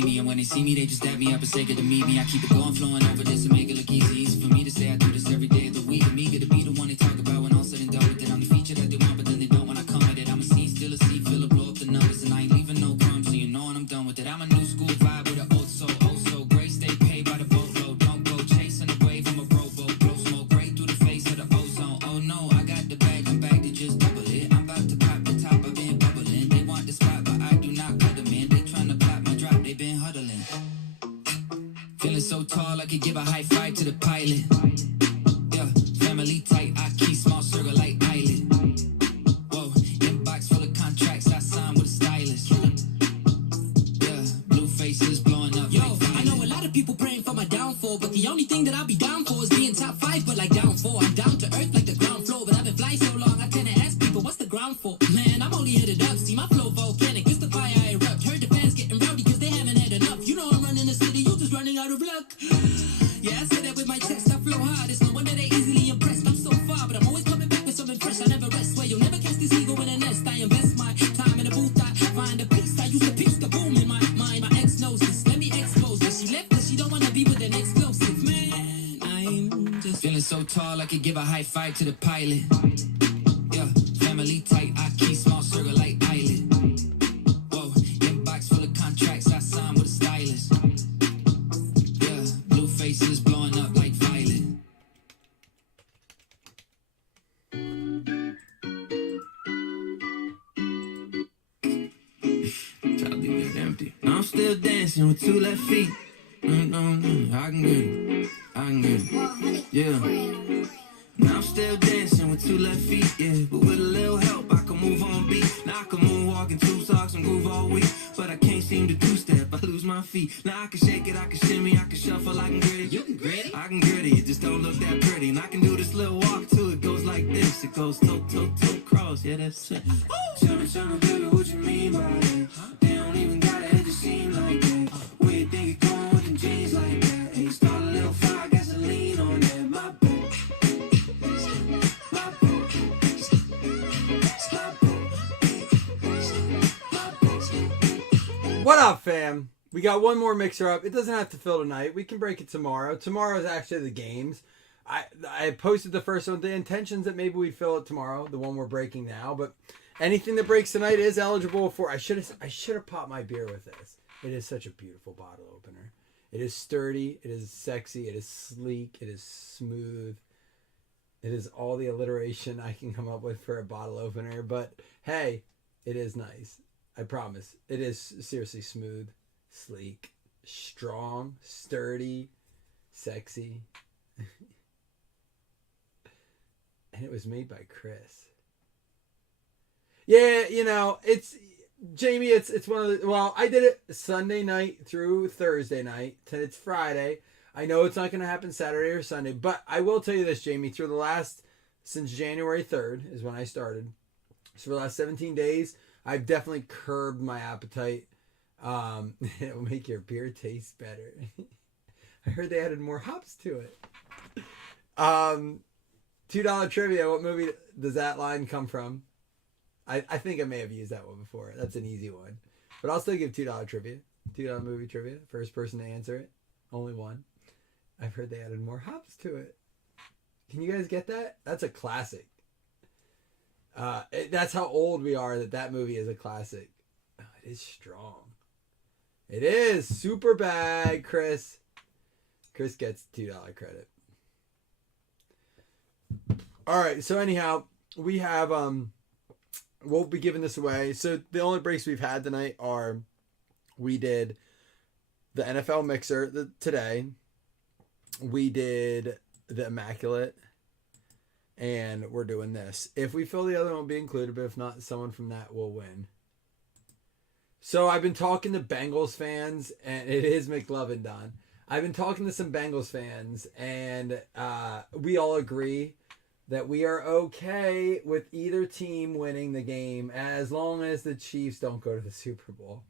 see me. And when they see me, they just dab me up and say good to meet me. I keep it going, flowing over this and make it look easy. Easy for me to say I do this every day of the week. I'm eager to be the one they talk about when all said and done with it. I'm the feature that they want, but then they don't when I come with it. I'm a seed, still a seed, filler, blow up the numbers. And I ain't leaving no crumbs, so you know when I'm done with it. I'm a new school vibe with an old soul, oh so great. Stay paid by the boatload, don't go chasing a wave. I'm a rowboat, blow smoke right through the face of the ozone. Oh no, I got the bag, I'm back to just double it. I'm about to pop the top, I've been bubbling. They want the spot, but I do not cut them in. They tryna plot my drop, they been huddling. Feeling so tall, I could give a high five to the pilot. Yeah, family tight, I keep small circle like island. Whoa, inbox full of contracts, I signed with a stylist. Yeah, blue faces blowing up. Yo, like I know a lot of people praying for my downfall, but the only thing that I'll be down for is being top 5, but like down 4. I'm down to earth like the ground floor, but I've been flying so long, I tend to ask people, what's the ground for? Man, I'm only headed up, see my flow volcanic, it's the fire I erupt. Heard the fans getting rowdy cause they haven't had enough. You know I'm running the city, you just running out of luck. Yeah, I said that with my chest, I flow hard, it's no wonder they easily impressed. I'm so far, but I'm always coming back with something fresh. I never rest, where you'll never catch this ego in a nest. I invest my time in a booth, I find a piece. I used to pitch the boom in my mind. My ex knows this, let me expose this. She left cause she don't wanna be with an explosive. Man, I'm just feeling so tall, I could give a high five to the pilot. Yeah, family tight, I keep small circle like island. Whoa, inbox full of contracts, I signed with a stylist. Yeah, blue faces blowing up like violet. Try to leave that empty. I'm still dancing with 2 left feet. I can get it. I can get it. Yeah. Now I'm still dancing with 2 left feet, yeah. But with a little help, I can move on beat. Now I can moonwalk in 2 socks and groove all week. But I can't seem to 2-step, I lose my feet. Now I can shake it, I can shimmy, I can shuffle, I can gritty. You can gritty? I can gritty, it just don't look that pretty. And I can do this little walk too, it goes like this. It goes toe, toe, toe, cross, yeah, that's it. Tell me, baby, what you mean by that? They don't even gotta hit the scene like that. Where you think you're going with them jeans like that? Hey, start a little fire, gasoline on that, my bad. What up, fam? We got one more mixer up. It doesn't have to fill tonight. We can break it tomorrow. Tomorrow is actually the games. I posted the first one with the intentions that maybe we'd fill it tomorrow, the one we're breaking now. But anything that breaks tonight is eligible for. I should have popped my beer with this. It is such a beautiful bottle opener. It is sturdy. It is sexy. It is sleek. It is smooth. It is all the alliteration I can come up with for a bottle opener. But hey, it is nice. I promise. It is seriously smooth, sleek, strong, sturdy, sexy. And it was made by Chris. Yeah, you know, it's Jamie, it's one of the, well, I did it Sunday night through Thursday night. It's Friday. I know it's not going to happen Saturday or Sunday, but I will tell you this, Jamie, since January 3rd is when I started. So for the last 17 days, I've definitely curbed my appetite. It will make your beer taste better. I heard they added more hops to it. $2 trivia. What movie does that line come from? I think I may have used that one before. That's an easy one. But I'll still give $2 trivia. $2 movie trivia. First person to answer it. Only one. I've heard they added more hops to it. Can you guys get that? That's a classic. That's how old we are that movie is a classic. Oh, it is strong. It is. Super bag, Chris. Chris gets $2 credit. All right. So anyhow, we have, we'll be giving this away. So the only breaks we've had tonight are, we did the NFL mixer today. We did the Immaculate. And we're doing this. If we fill the other one, will be included. But if not, someone from that will win. So I've been talking to Bengals fans. And it is McLovin, Don. I've been talking to some Bengals fans. And we all agree that we are okay with either team winning the game. As long as the Chiefs don't go to the Super Bowl.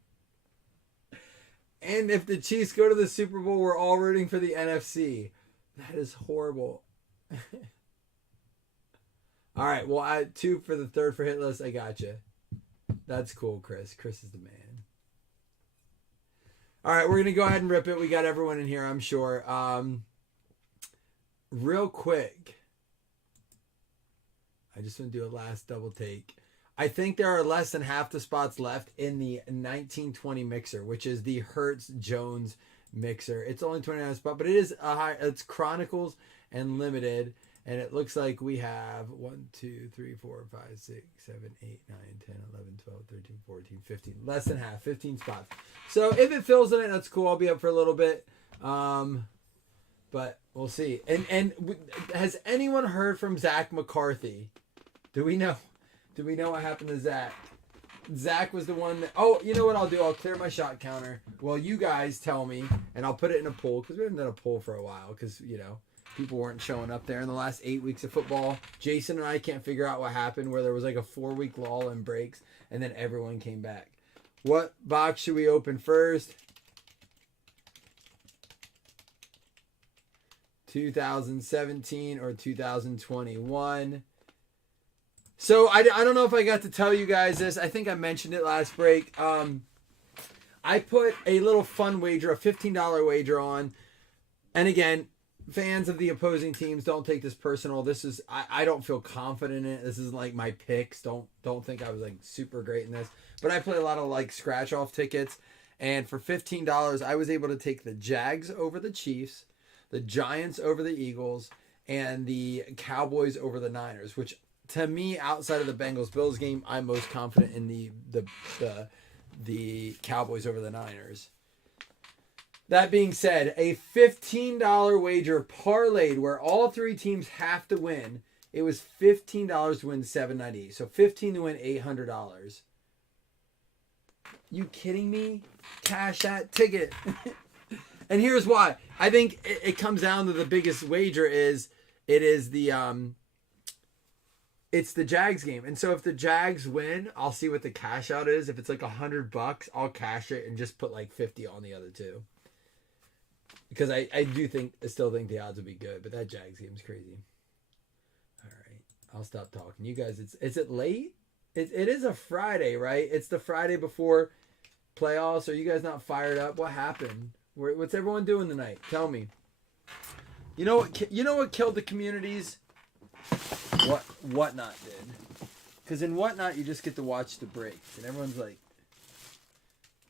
And if the Chiefs go to the Super Bowl, we're all rooting for the NFC. That is horrible. All right, well, I 2 for the third for hit list. I got you. That's cool, Chris. Chris is the man. All right, we're gonna go ahead and rip it. We got everyone in here, I'm sure. Real quick, I just want to do a last double take. I think there are less than half the spots left in the 1920 mixer, which is the Hertz Jones mixer. It's only 29 spots, but it is a high. It's Chronicles and limited, and it looks like we have 1, 2, 3, 4, 5, 6, 7, 8, 9, 10, 11, 12, 13, 14, 15. Less than half, 15 spots. So if it fills in it, that's cool. I'll be up for a little bit. But we'll see. And has anyone heard from Zach McCarthy? Do we know what happened to Zach? Zach was the one that... Oh, you know what I'll do? I'll clear my shot counter. Well, you guys tell me, and I'll put it in a poll, because we haven't done a poll for a while, because, people weren't showing up there in the last 8 weeks of football. Jason and I can't figure out what happened, where there was like a 4-week lull and breaks, and then everyone came back. What box should we open first? 2017 or 2021? So I don't know if I got to tell you guys this. I think I mentioned it last break. I put a little fun wager, a $15 wager on. And again, fans of the opposing teams, don't take this personal. This is I don't feel confident in it. This isn't like my picks. Don't think I was like super great in this. But I play a lot of like scratch off tickets. And for $15, I was able to take the Jags over the Chiefs, the Giants over the Eagles, and the Cowboys over the Niners, which to me, outside of the Bengals-Bills game, I'm most confident in the Cowboys over the Niners. That being said, a $15 wager parlayed where all three teams have to win. It was $15 to win $7.98. So $15 to win $800. You kidding me? Cash that ticket. And here's why. I think it comes down to the biggest wager is it's the Jags game. And so if the Jags win, I'll see what the cash out is. If it's like $100, I'll cash it and just put like 50 on the other two. Because I still think the odds would be good, but that Jags game is crazy. All right, I'll stop talking. You guys, is it late? It is a Friday, right? It's the Friday before playoffs. Are you guys not fired up? What happened? What's everyone doing tonight? Tell me. You know what killed the communities? What Whatnot did. Because in Whatnot, you just get to watch the breaks, and everyone's like,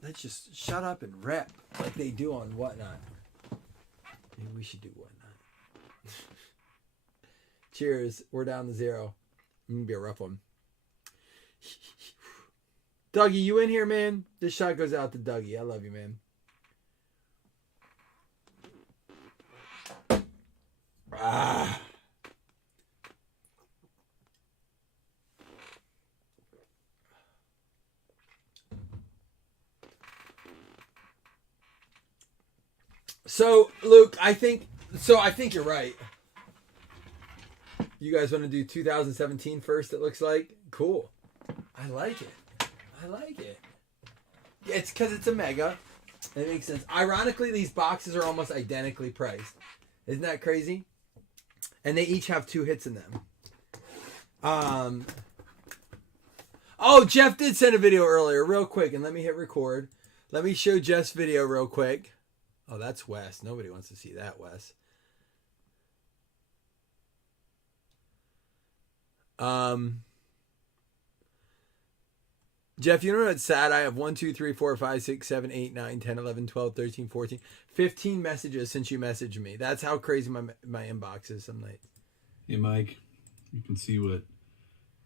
let's just shut up and rep like they do on Whatnot. Maybe we should do Whatnot. Cheers. We're down to 0. I'm going to be a rough one. Dougie, you in here, man? This shot goes out to Dougie. I love you, man. Ah. So, Luke, I think you're right. You guys want to do 2017 first, it looks like? Cool. I like it. It's because it's a mega. It makes sense. Ironically, these boxes are almost identically priced. Isn't that crazy? And they each have 2 hits in them. Oh, Jeff did send a video earlier, real quick. And let me hit record. Let me show Jeff's video real quick. Oh, that's Wes. Nobody wants to see that, Wes. Jeff, you know what's sad? I have 1, 2, 3, 4, 5, 6, 7, 8, 9, 10, 11, 12, 13, 14, 15 messages since you messaged me. That's how crazy my inbox is some nights. Hey, Mike, you can see what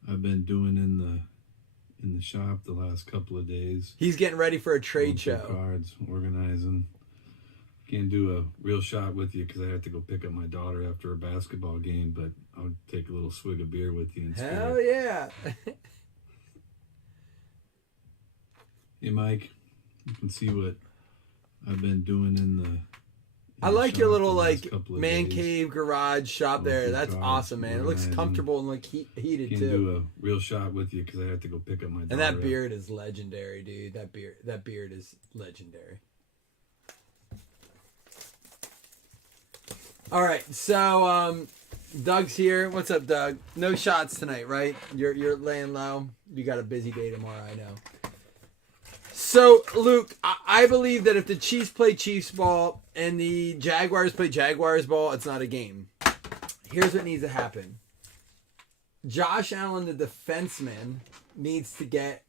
I've been doing in the shop the last couple of days. He's getting ready for a trade show. Cards, organizing. Can't do a real shot with you because I have to go pick up my daughter after a basketball game, but I'll take a little swig of beer with you instead. Hell yeah. Hey, Mike, you can see what I've been doing in the I like your little like man days. Cave garage shop there. That's awesome, man. It looks comfortable and like heated Can't too. do a real shot with you because I have to go pick up my daughter. And that beard is legendary, dude. That beard is legendary. All right, so Doug's here. What's up, Doug? No shots tonight, right? You're laying low. You got a busy day tomorrow, I know. So, Luke, I believe that if the Chiefs play Chiefs ball and the Jaguars play Jaguars ball, it's not a game. Here's what needs to happen. Josh Allen, the defenseman, needs to get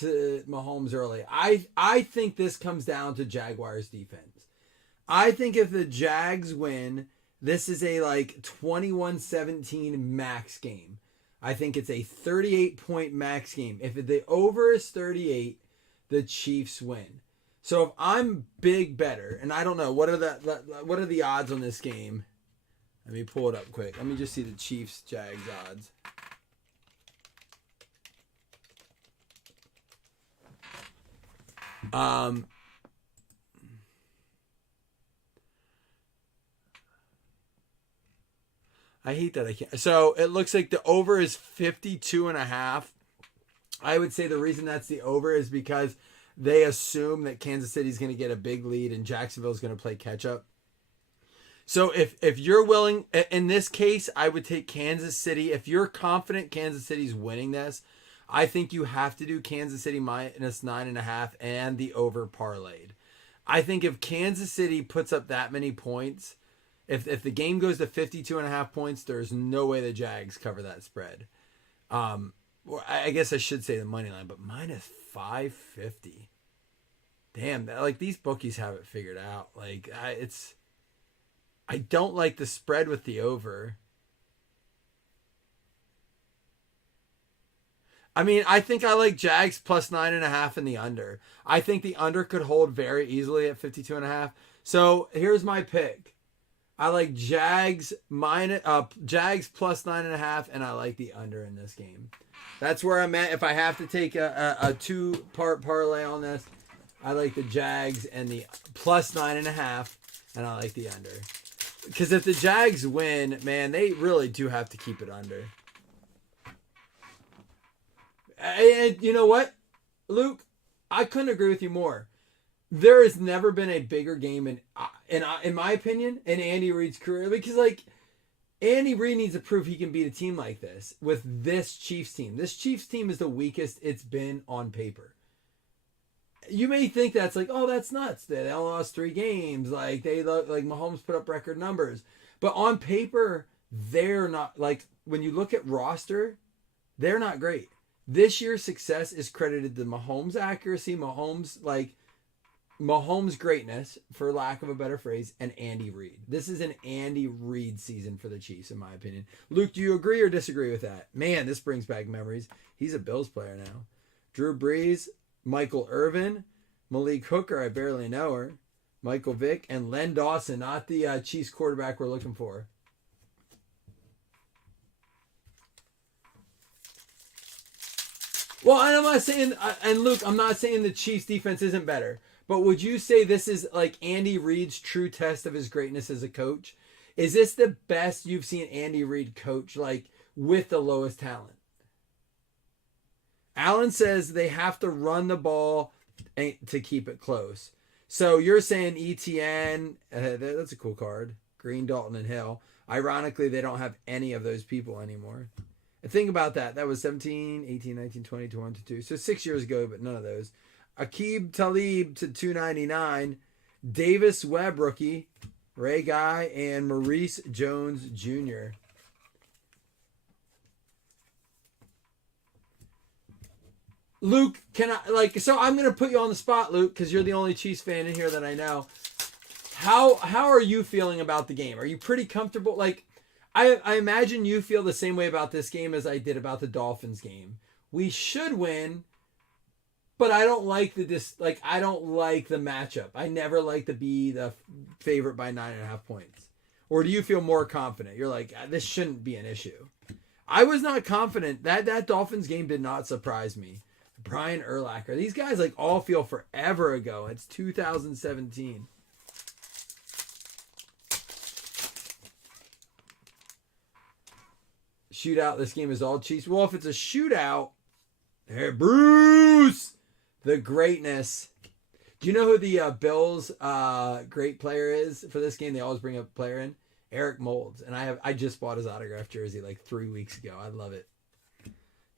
to Mahomes early. I think this comes down to Jaguars defense. I think if the Jags win, this is a like 21-17 max game. I think it's a 38-point max game. If the over is 38, the Chiefs win. So if I'm big better, and I don't know what are the odds on this game. Let me pull it up quick. Let me just see the Chiefs Jags odds. I hate that I can't. So it looks like the over is 52.5. I would say the reason that's the over is because they assume that Kansas City's going to get a big lead and Jacksonville's going to play catch up. So if you're willing, in this case, I would take Kansas City. If you're confident Kansas City's winning this, I think you have to do Kansas City minus 9.5 and the over parlayed. I think if Kansas City puts up that many points, if the game goes to 52.5 points, there's no way the Jags cover that spread. I guess I should say the money line, but minus 550. Damn, like these bookies have it figured out. Like I don't like the spread with the over. I mean, I think I like Jags plus 9.5 in the under. I think the under could hold very easily at 52.5. So here's my pick. I like Jags Jags plus 9.5, and I like the under in this game. That's where I'm at. If I have to take a two-part parlay on this, I like the Jags and the plus 9.5, and I like the under. Because if the Jags win, man, they really do have to keep it under. And you know what, Luke? I couldn't agree with you more. There has never been a bigger game in my opinion, in Andy Reid's career. Because, like, Andy Reid needs to prove he can beat a team like this with this Chiefs team. This Chiefs team is the weakest it's been on paper. You may think that's like, oh, that's nuts. They only lost 3 games. Like, they look like Mahomes put up record numbers. But on paper, they're not, like, when you look at roster, they're not great. This year's success is credited to Mahomes' accuracy, Mahomes' greatness, for lack of a better phrase, and Andy Reid. This is an Andy Reid season for the Chiefs, in my opinion. Luke, do you agree or disagree with that? Man, this brings back memories. He's a Bills player now. Drew Brees, Michael Irvin, Malik Hooker, I barely know her, Michael Vick, and Len Dawson, not the Chiefs quarterback we're looking for. Well, and I'm not saying, and Luke, I'm not saying the Chiefs defense isn't better. But would you say this is like Andy Reid's true test of his greatness as a coach? Is this the best you've seen Andy Reid coach, like, with the lowest talent? Allen says they have to run the ball to keep it close. So you're saying ETN, that's a cool card. Green, Dalton, and Hill. Ironically, they don't have any of those people anymore. And think about that. That was 17, 18, 19, 20, 21, 22. So 6 years ago, but none of those. Aqib Talib to 299, Davis Webb rookie, Ray Guy, and Maurice Jones Jr. Luke, so I'm going to put you on the spot, Luke, because you're the only Chiefs fan in here that I know. How are you feeling about the game? Are you pretty comfortable? Like, I imagine you feel the same way about this game as I did about the Dolphins game. We should win, but I don't like I don't like the matchup. I never like to be the favorite by 9.5 points. Or do you feel more confident? You're like, this shouldn't be an issue. I was not confident. That Dolphins game did not surprise me. Brian Urlacher. These guys like all feel forever ago. It's 2017. Shootout. This game is all Chiefs. Well, if it's a shootout, hey, Bruce, the greatness. Do you know who the Bills great player is for this game? They always bring a player in. Eric Moulds. And I just bought his autographed jersey like 3 weeks ago. I love it.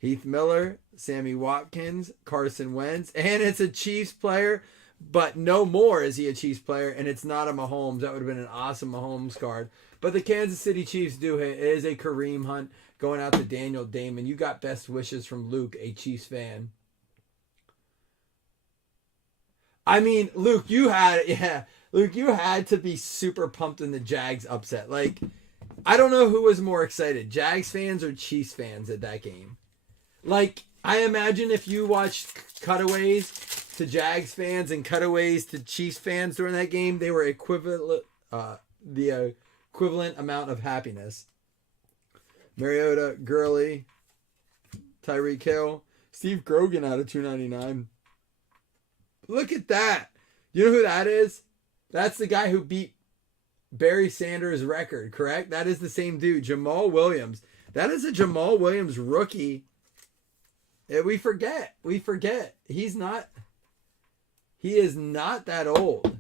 Heath Miller, Sammy Watkins, Carson Wentz, and it's a Chiefs player, but no more is he a Chiefs player, and it's not a Mahomes. That would have been an awesome Mahomes card. But the Kansas City Chiefs do hit. It is a Kareem Hunt going out to Daniel Damon. You got best wishes from Luke, a Chiefs fan. I mean, Luke, you had to be super pumped in the Jags upset. Like, I don't know who was more excited, Jags fans or Chiefs fans at that game. Like, I imagine if you watched cutaways to Jags fans and cutaways to Chiefs fans during that game, they were the equivalent amount of happiness. Mariota, Gurley, Tyreek Hill, Steve Grogan out of $2.99. Look at that. You know who that is? That's the guy who beat Barry Sanders' record, correct? That is the same dude, Jamal Williams. That is a Jamal Williams rookie. We forget. He is not that old.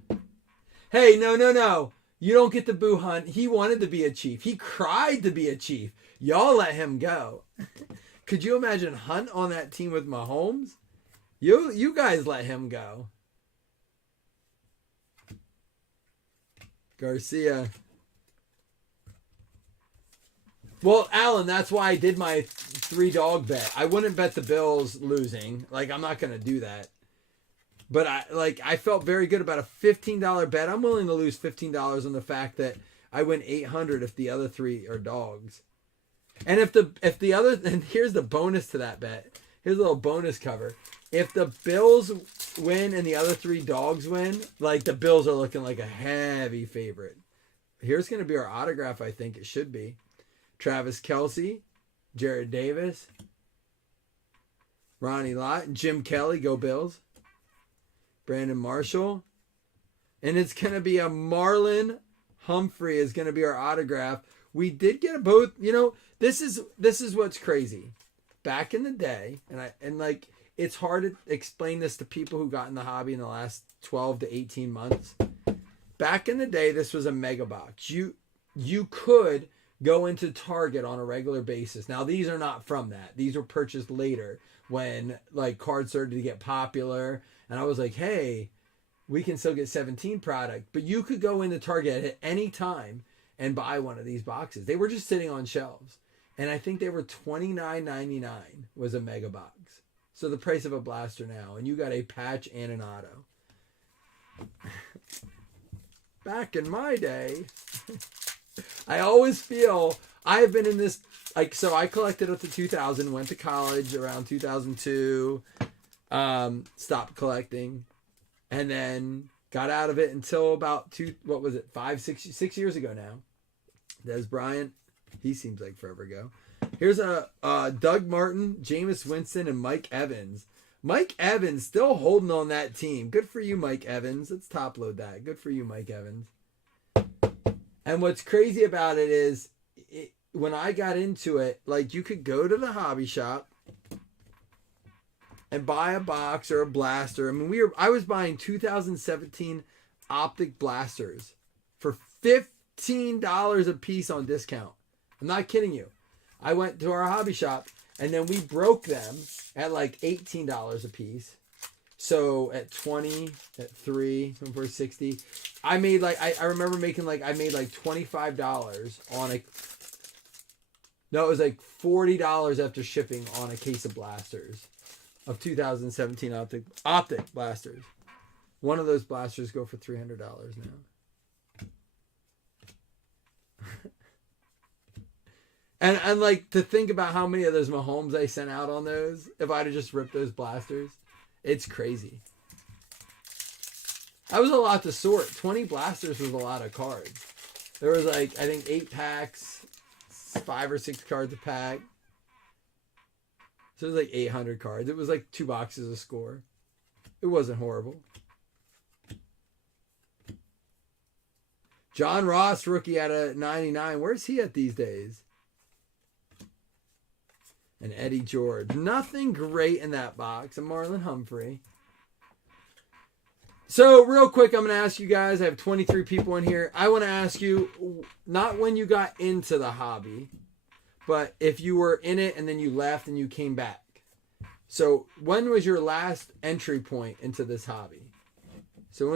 Hey, no. You don't get the boo Hunt. He wanted to be a Chief. He cried to be a Chief. Y'all let him go. Could you imagine Hunt on that team with Mahomes? You guys let him go. Garcia. Well, Alan, that's why I did my 3-dog bet. I wouldn't bet the Bills losing. Like, I'm not going to do that. But I felt very good about a $15 bet. I'm willing to lose $15 on the fact that I win $800 if the other 3 are dogs. And if the other, and here's the bonus to that bet. Here's a little bonus cover. If the Bills win and the other 3 dogs win, like, the Bills are looking like a heavy favorite. Here's going to be our autograph, I think it should be. Travis Kelce, Jared Davis, Ronnie Lott, Jim Kelly, go Bills. Brandon Marshall. And it's going to be a Marlon Humphrey is going to be our autograph. We did get a both, this is what's crazy. Back in the day, and it's hard to explain this to people who got in the hobby in the last 12 to 18 months. Back in the day, this was a mega box. You could go into Target on a regular basis. Now, these are not from that. These were purchased later when cards started to get popular. And I was like, hey, we can still get 17 product. But you could go into Target at any time and buy one of these boxes. They were just sitting on shelves. And I think they were $29.99 was a mega box. So the price of a blaster now. And you got a patch and an auto. Back in my day, I always feel I've been in this, so I collected up to 2000, went to college around 2002, stopped collecting, and then got out of it until about 6 years ago now. Des Bryant, he seems like forever ago. Here's a Doug Martin, Jameis Winston, and Mike Evans. Mike Evans still holding on that team. Good for you, Mike Evans. Let's top load that. Good for you, Mike Evans. And what's crazy about it is when I got into it, you could go to the hobby shop and buy a box or a blaster. I mean, I was buying 2017 optic blasters for $15 a piece on discount. I'm not kidding you. I went to our hobby shop and then we broke them at $18 a piece. So at 20, at 3, 24, 60, I made I remember making I made $25 on it was $40 after shipping on a case of blasters of 2017 optic blasters. One of those blasters go for $300 now. And to think about how many of those Mahomes I sent out on those, if I'd have just ripped those blasters, it's crazy. That was a lot to sort. 20 blasters was a lot of cards. There was I think 8 packs, 5 or 6 cards a pack. So it was 800 cards. It was 2 boxes a score. It wasn't horrible. John Ross, rookie out of 99. Where's he at these days? And Eddie George. Nothing great in that box. And Marlon Humphrey. So real quick, I'm going to ask you guys. I have 23 people in here. I want to ask you, not when you got into the hobby, but if you were in it and then you left and you came back. So when was your last entry point into this hobby? So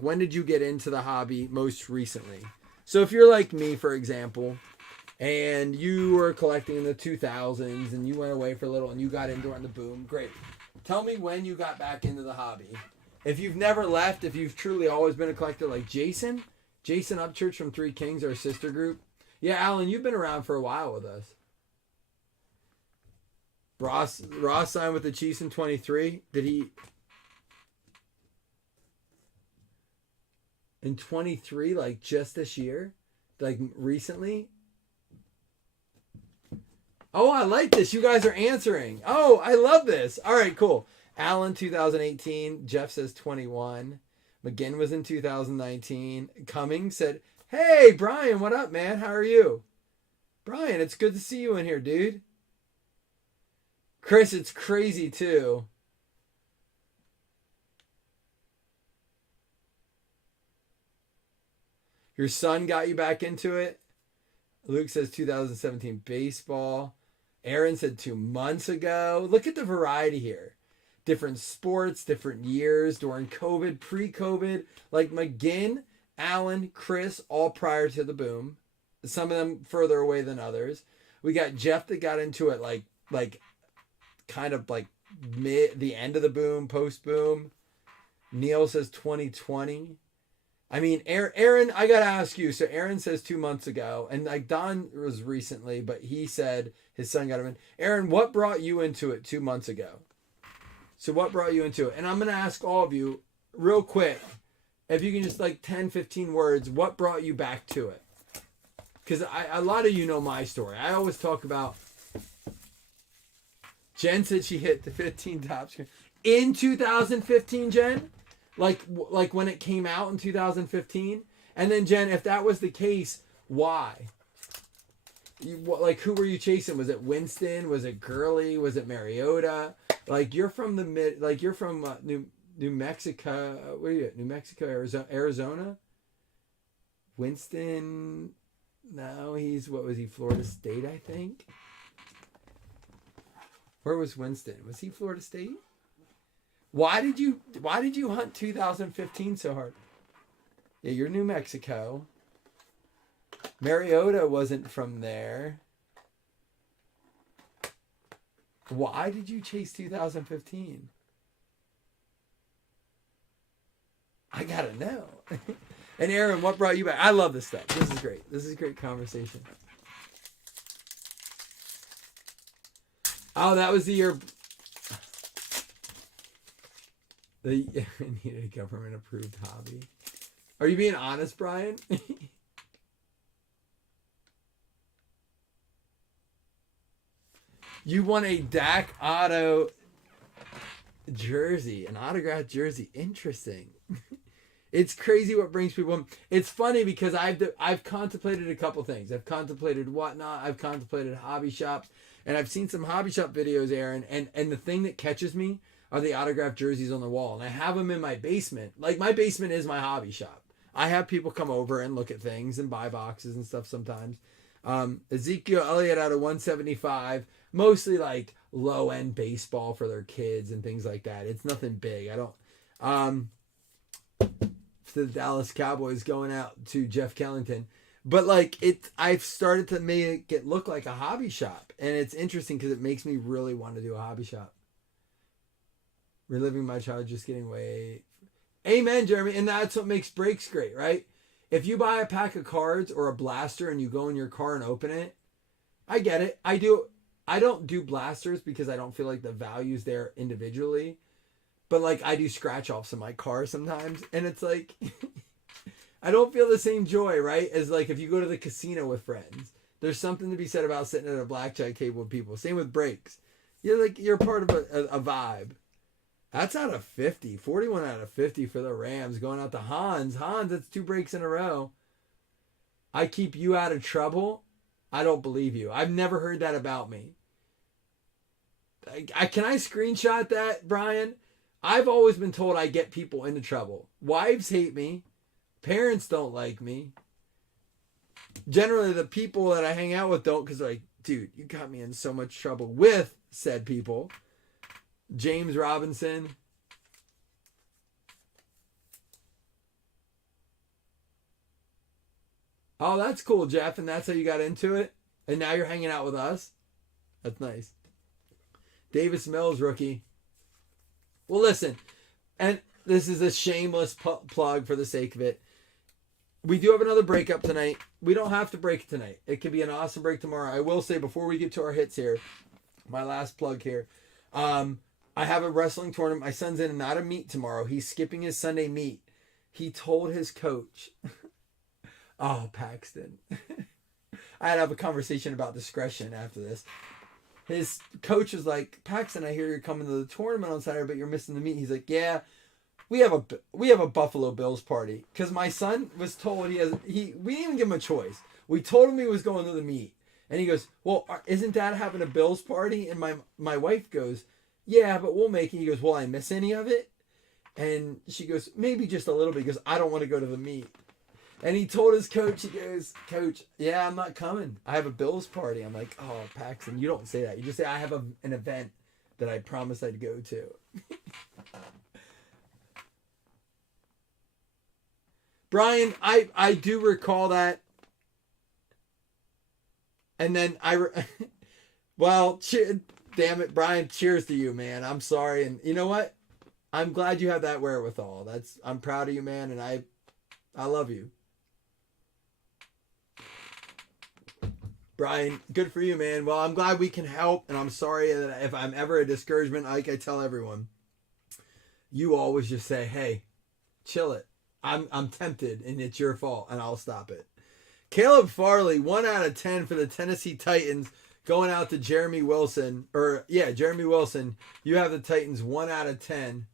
when did you get into the hobby most recently? So if you're like me, for example, and you were collecting in the 2000s and you went away for a little and you got into it on the boom, great. Tell me when you got back into the hobby. If you've never left, if you've truly always been a collector like Jason Upchurch from Three Kings, our sister group. Yeah, Alan, you've been around for a while with us. Ross signed with the Chiefs in 23. Did he? In 23, like just this year? Like recently? Oh, I like this. You guys are answering. Oh, I love this. All right, cool. Alan, 2018. Jeff says 21. McGinn was in 2019. Cummings said, hey, Brian, what up, man? How are you? Brian, it's good to see you in here, dude. Chris, it's crazy, too. Your son got you back into it? Luke says 2017 baseball. Aaron said 2 months ago. Look at the variety here. Different sports, different years, during COVID, pre-COVID. Like McGinn, Allen, Chris, all prior to the boom. Some of them further away than others. We got Jeff that got into it like kind of like the end of the boom, post-boom. Neil says 2020. I mean, Aaron, I got to ask you. So Aaron says 2 months ago, and like Don was recently, but he said his son got him in. Aaron, what brought you into it 2 months ago? So what brought you into it? And I'm going to ask all of you real quick, if you can just like 10, 15 words, what brought you back to it? Because a lot of you know my story. I always talk about, Jen said she hit the 15 top screen. In 2015, Jen? Like when it came out in 2015? And then, Jen, if that was the case, why? Like, who were you chasing? Was it Winston? Was it Gurley? Was it Mariota? Like, you're from you're from New Mexico. Where are you at? New Mexico, Arizona? Winston? No, what was he? Florida State, I think. Where was Winston? Was he Florida State? Why did you hunt 2015 so hard? Yeah, you're New Mexico. Mariota wasn't from there. Why did you chase 2015? I gotta know. And Aaron, what brought you back? I love this stuff. This is great. This is a great conversation. Oh, that was the year. They need a government approved hobby. Are you being honest, Brian? You won a Dak Auto jersey, an autographed jersey. Interesting. It's crazy what brings people in. It's funny because I've contemplated a couple things. I've contemplated Whatnot. I've contemplated hobby shops. And I've seen some hobby shop videos, Aaron. And the thing that catches me are the autographed jerseys on the wall. And I have them in my basement. Like, my basement is my hobby shop. I have people come over and look at things and buy boxes and stuff sometimes. Ezekiel Elliott out of 175. Mostly like low-end baseball for their kids and things like that. It's nothing big. I don't... the Dallas Cowboys going out to Jeff Kellington. But like I've started to make it look like a hobby shop. And it's interesting because it makes me really want to do a hobby shop. Reliving my childhood, just getting away. Amen, Jeremy. And that's what makes breaks great, right? If you buy a pack of cards or a blaster and you go in your car and open it, I get it. I don't do blasters because I don't feel like the value's there individually. But like I do scratch offs in my car sometimes. And it's like, I don't feel the same joy, right? As like if you go to the casino with friends. There's something to be said about sitting at a blackjack table with people. Same with breaks. You're part of a vibe. That's out of 50. 41 out of 50 for the Rams. Going out to Hans. Hans, that's 2 breaks in a row. I keep you out of trouble. I don't believe you. I've never heard that about me. Can I screenshot that, Brian? I've always been told I get people into trouble. Wives hate me. Parents don't like me. Generally, the people that I hang out with don't, because they're like, dude, you got me in so much trouble with said people. James Robinson. Oh, that's cool, Jeff. And that's how you got into it? And now you're hanging out with us? That's nice. Davis Mills, rookie. Well, listen. And this is a shameless plug for the sake of it. We do have another breakup tonight. We don't have to break tonight. It could be an awesome break tomorrow. I will say, before we get to our hits here, my last plug here. I have a wrestling tournament. My son's in not a meet tomorrow. He's skipping his Sunday meet. He told his coach... Oh, Paxton. I had to have a conversation about discretion after this. His coach was like, Paxton, I hear you're coming to the tournament on Saturday, but you're missing the meet. He's like, yeah, we have a Buffalo Bills party. Because my son was told we didn't even give him a choice. We told him he was going to the meet. And he goes, well, isn't Dad having a Bills party? And my wife goes, yeah, but we'll make it. He goes, will I miss any of it? And she goes, maybe just a little bit, because I don't want to go to the meet. And he told his coach, he goes, Coach, yeah, I'm not coming. I have a Bills party. I'm like, oh, Paxton, you don't say that. You just say, I have an event that I promised I'd go to. Brian, I do recall that. And then well, damn it, Brian, cheers to you, man. I'm sorry. And you know what? I'm glad you have that wherewithal. I'm proud of you, man. And I love you. Brian, good for you, man. Well, I'm glad we can help, and I'm sorry that if I'm ever a discouragement, like I tell everyone, you always just say, hey, chill it. I'm tempted, and it's your fault, and I'll stop it. Caleb Farley, 1 out of 10 for the Tennessee Titans, going out to Jeremy Wilson. Jeremy Wilson. You have the Titans 1 out of 10.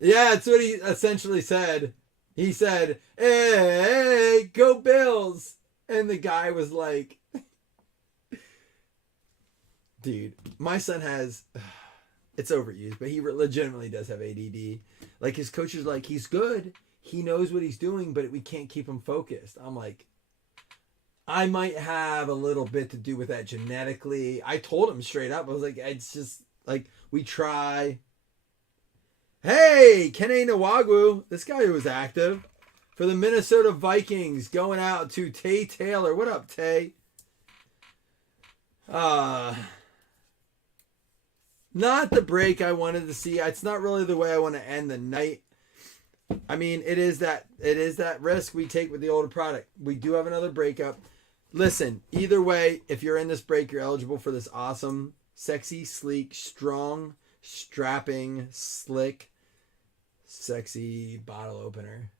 Yeah, that's what he essentially said. He said, hey, go Bills. And the guy was like, dude, my son has, it's overused, but he legitimately does have ADD. Like, his coach is like, he's good. He knows what he's doing, but we can't keep him focused. I'm like, I might have a little bit to do with that genetically. I told him straight up. I was like, it's just, like, we try. Hey, Kene Nwagwu, this guy who was active for the Minnesota Vikings, going out to Tay Taylor. What up, Tay? Not the break I wanted to see. It's not really the way I want to end the night. I mean, it is that risk we take with the older product. We do have another breakup. Listen, either way, if you're in this break, you're eligible for this awesome, sexy, sleek, strong, strapping, slick, sexy bottle opener.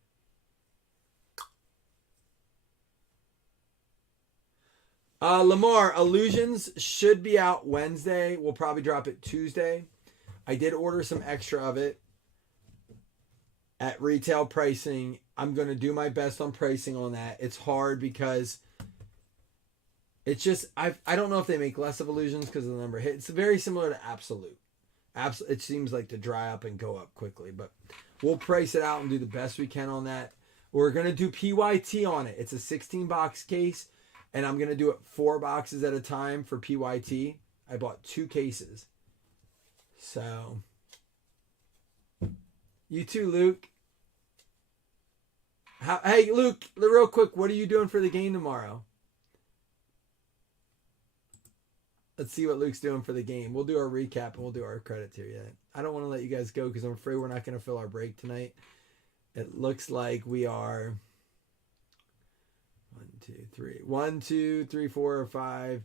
Lamar, Illusions should be out Wednesday. We'll probably drop it Tuesday. I did order some extra of it at retail pricing. I'm going to do my best on pricing on that. It's hard because it's just, I don't know if they make less of Illusions because of the number of hits. It's very similar to Absolute. It seems like to dry up and go up quickly, but we'll price it out and do the best we can on that. We're going to do PYT on it. It's a 16-box case, and I'm going to do it 4 boxes at a time for PYT. I bought 2 cases. So, you too, Luke. Hey, Luke, real quick, what are you doing for the game tomorrow? Let's see what Luke's doing for the game. We'll do our recap and we'll do our credits here yet. I don't want to let you guys go because I'm afraid we're not going to fill our break tonight. It looks like we are 1, 2, 3, 4, 5,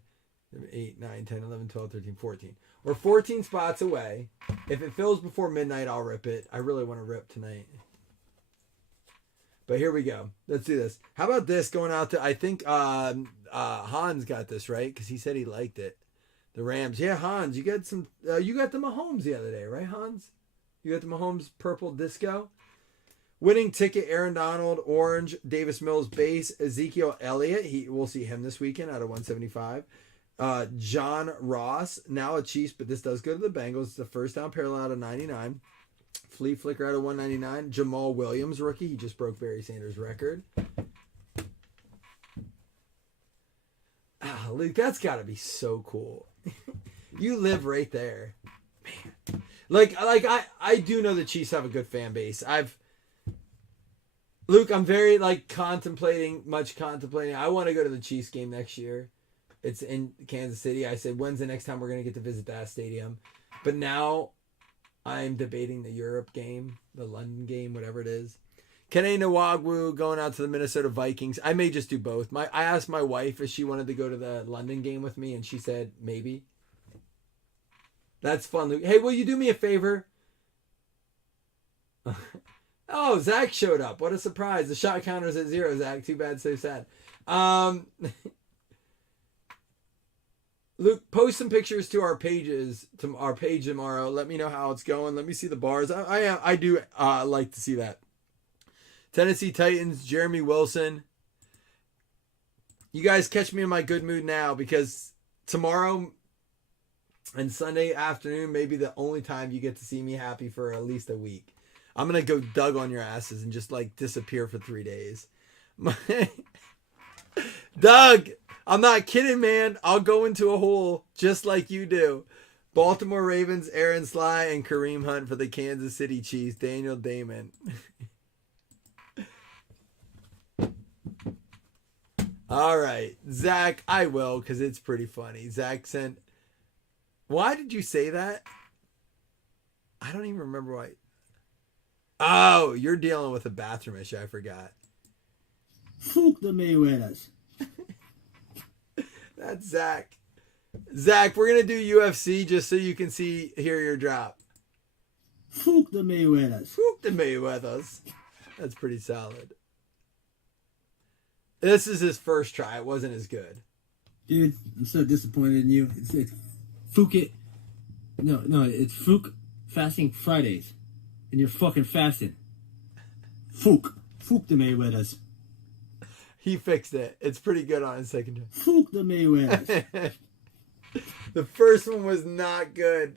8, 9, 10, 11, 12, 13, 14. We're 14 spots away. If it fills before midnight, I'll rip it. I really want to rip tonight. But here we go. Let's do this. How about this going out to, I think Hans got this, right? Because he said he liked it. The Rams. Yeah, Hans, you got the Mahomes the other day, right, Hans? You got the Mahomes purple disco. Winning ticket, Aaron Donald, orange, Davis Mills base, Ezekiel Elliott. We'll see him this weekend out of 175. John Ross, now a Chiefs, but this does go to the Bengals. It's the first down parallel out of 99. Flea Flicker out of 199. Jamal Williams, rookie. He just broke Barry Sanders' record. Luke, that's got to be so cool. You live right there, man. Like I do know the Chiefs have a good fan base. Luke, I'm very contemplating. I want to go to the Chiefs game next year. It's in Kansas City. I said, when's the next time we're gonna get to visit that stadium? But now I'm debating the Europe game, the London game, whatever it is. Kene Nwagwu going out to the Minnesota Vikings. I may just do both. I asked my wife if she wanted to go to the London game with me, and she said maybe. That's fun, Luke. Hey, will you do me a favor? Oh, Zach showed up. What a surprise. The shot counter's at 0, Zach. Too bad, so sad. Luke, post some pictures to our page tomorrow. Let me know how it's going. Let me see the bars. I do like to see that. Tennessee Titans, Jeremy Wilson. You guys catch me in my good mood now, because tomorrow and Sunday afternoon may be the only time you get to see me happy for at least a week. I'm going to go Doug on your asses and just disappear for 3 days. Doug, I'm not kidding, man. I'll go into a hole just like you do. Baltimore Ravens, Aaron Sly, and Kareem Hunt for the Kansas City Chiefs. Daniel Damon. All right, Zach, I will, because it's pretty funny. Zach sent... Why did you say that? I don't even remember why. Oh, you're dealing with a bathroom issue. I forgot. Fuck the Mayweathers. That's Zach. Zach, we're going to do UFC just so you can hear your drop. Fuck the Mayweathers. Fuck the Mayweathers. That's pretty solid. This is his first try. It wasn't as good. Dude, I'm so disappointed in you. It's Fook it. No, it's Fook Fasting Fridays. And you're fucking fasting. Fook the Mayweathers. He fixed it. It's pretty good on his second try. Fook the Mayweathers. The first one was not good.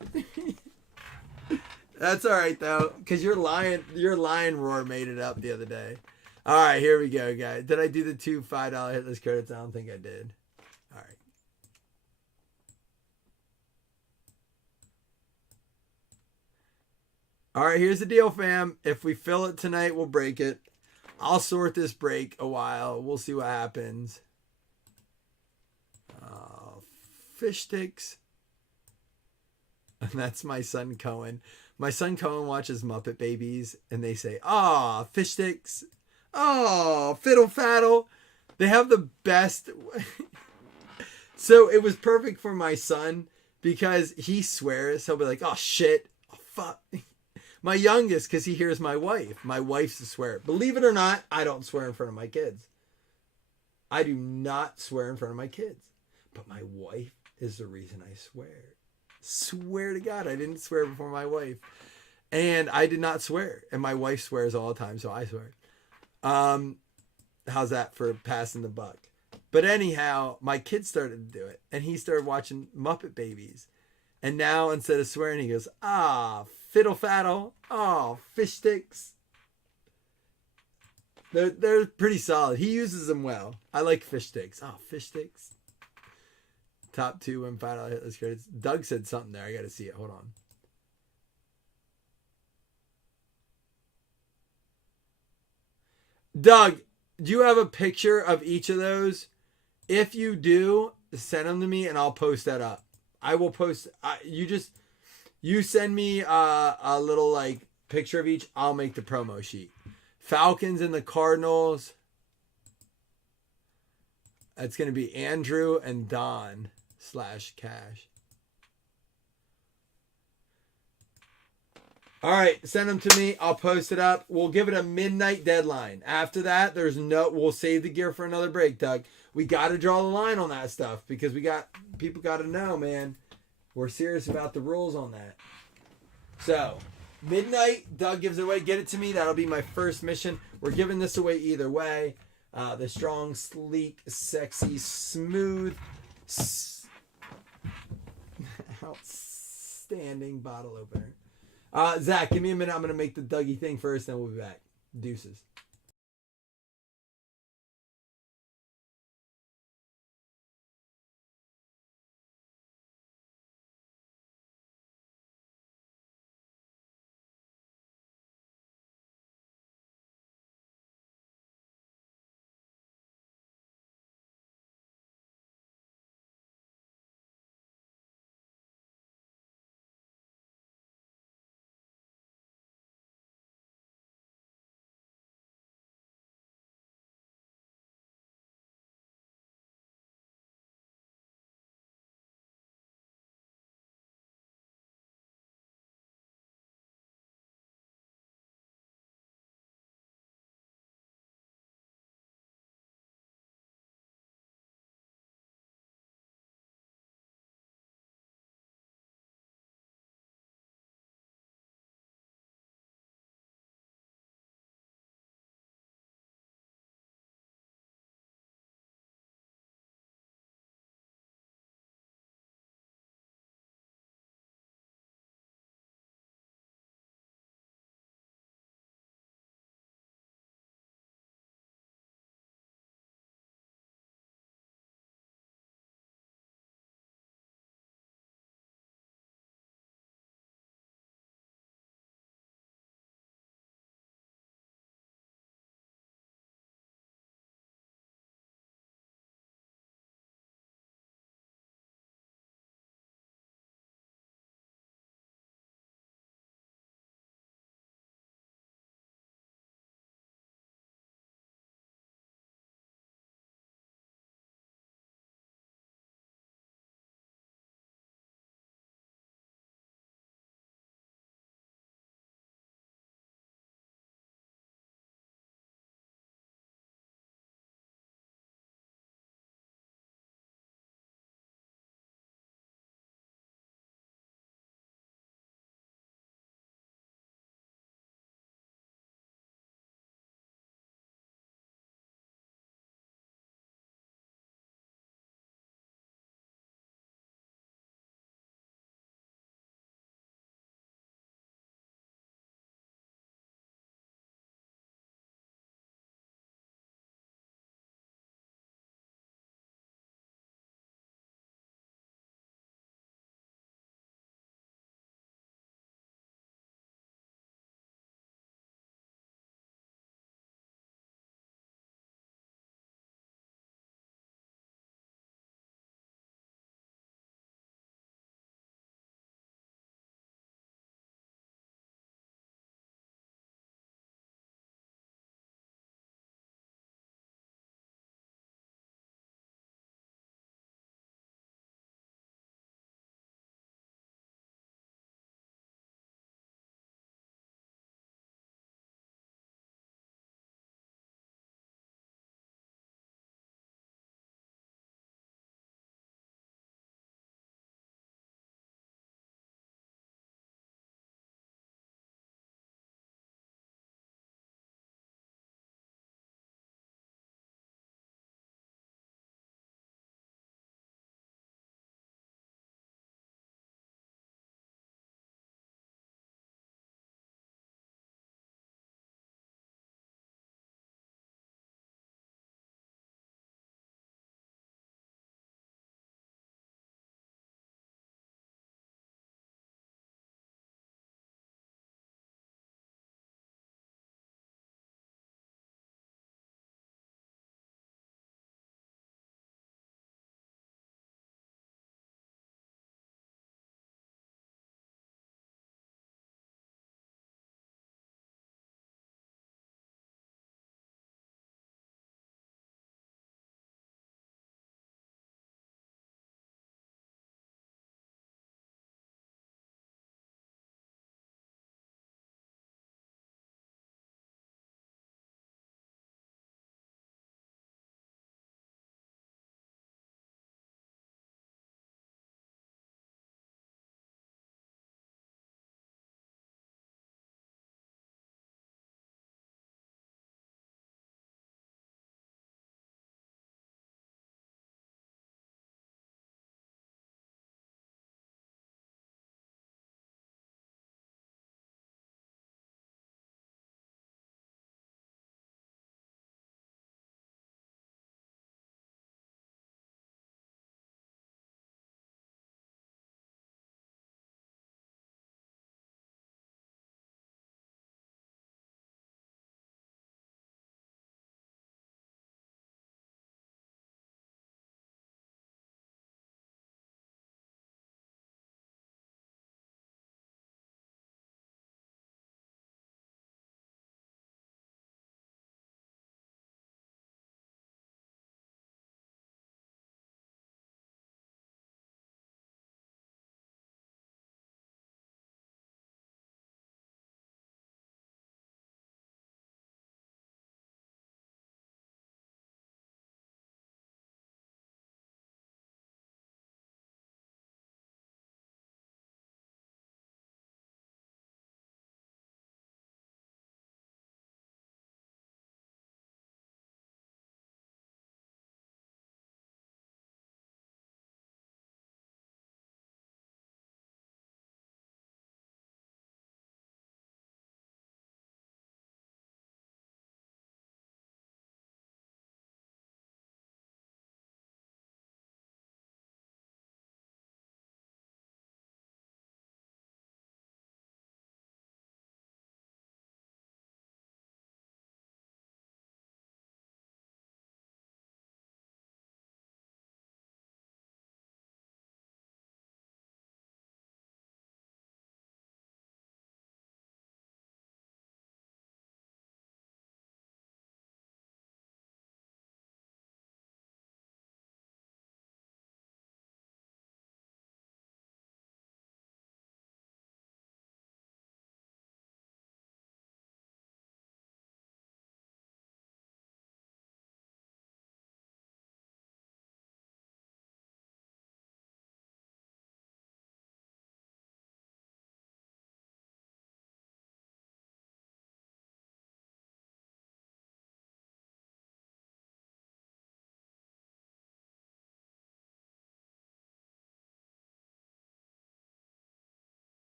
That's all right though, because your lion roar made it up the other day. All right, here we go, guys. Did I do the $2 $5 hitless credits? I don't think I did. All right. All right, here's the deal, fam. If we fill it tonight, we'll break it. I'll sort this break a while. We'll see what happens. Fish sticks. And that's my son Cohen. My son Cohen watches Muppet Babies, and they say, "Ah, fish sticks. Oh, fiddle faddle." They have the best. So it was perfect for my son because he swears. He'll be like, "Oh shit, oh fuck." My youngest, because he hears my wife. My wife's a swear. Believe it or not, I don't swear in front of my kids. I do not swear in front of my kids. But my wife is the reason I swear. Swear to God, I didn't swear before my wife. And I did not swear. And my wife swears all the time, so I swear. How's that for passing the buck? But anyhow, my kid started to do it. And he started watching Muppet Babies. And now, instead of swearing, he goes, "Ah, fiddle faddle. Oh, fish sticks." They're pretty solid. He uses them well. I like fish sticks. Oh, fish sticks. Top 2 and $5 hitless credits. Doug said something there. I got to see it. Hold on. Doug, do you have a picture of each of those? If you do, send them to me and I'll post that up. I will post. You send me a little picture of each. I'll make the promo sheet. Falcons and the Cardinals. That's going to be Andrew and Don /Cash. All right, send them to me. I'll post it up. We'll give it a midnight deadline. After that, we'll save the gear for another break, Doug. We got to draw the line on that stuff because people got to know, man. We're serious about the rules on that. So, midnight, Doug gives it away. Get it to me. That'll be my first mission. We're giving this away either way. The strong, sleek, sexy, smooth, outstanding bottle opener. Zach, give me a minute. I'm going to make the Dougie thing first, then we'll be back. Deuces.